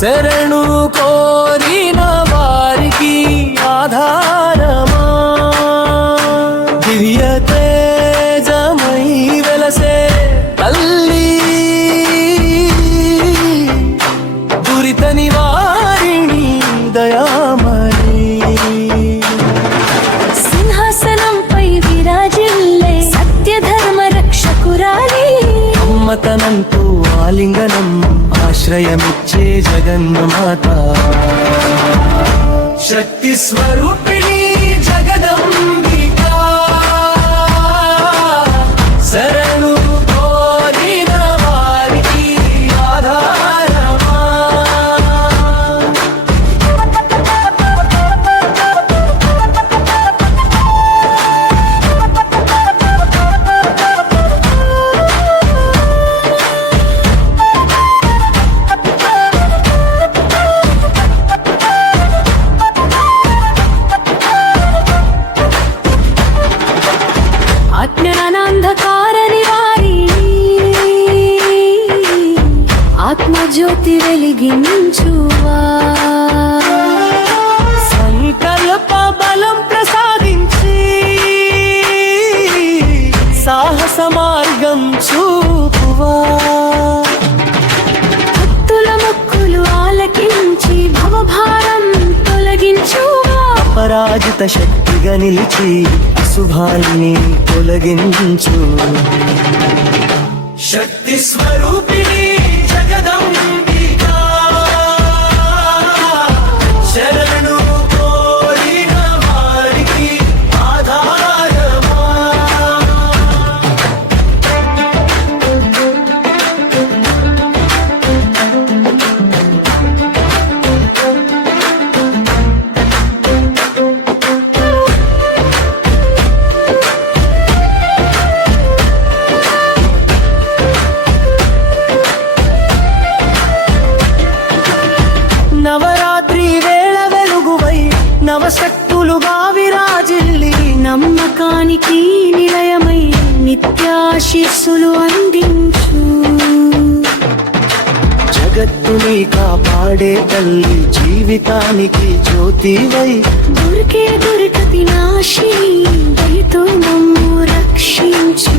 శరణు కోరిన వారికి ఆధారమా దివ్య తేజమై వెలసే తల్లి దురిత నివారిణి దయామణి సింహాసనంపై విరాజిల్లే సత్యధర్మ రక్షకురాలి అమ్మతనంతో ఆలింగనం ఆశ్రయమిచ్చే జగన్మాత శక్తి స్వరూపిణి జగదంబికా శరణు కోరిన వారికి ఆధారమా అజ్ఞానాంధకార నివారిణి ఆత్మజ్యోతి వెలిగించువా సంకల్ప బలం ప్రసాదించి సాహస మార్గం చూపువా భక్తుల మొక్కులు ఆలకించి భవభారం తొలగించువా అపరాజిత శక్తిగా నిలిచి అశుభాన్ని తొలగించు శక్తి స్వరూపిణి జగదంబికా శరణు కోరిన వారికి ఆధారమా నవరాత్రి వేళ వెలుగువై నవశక్తులుగా విరాజిల్లి నమ్మకానికి నిలయమై నిత్యాశీస్సులు అందించు జగత్తుని కాపాడే తల్లి జీవితానికి జ్యోతివై దుర్గతి నాశి దయతో మమ్ము రక్షించు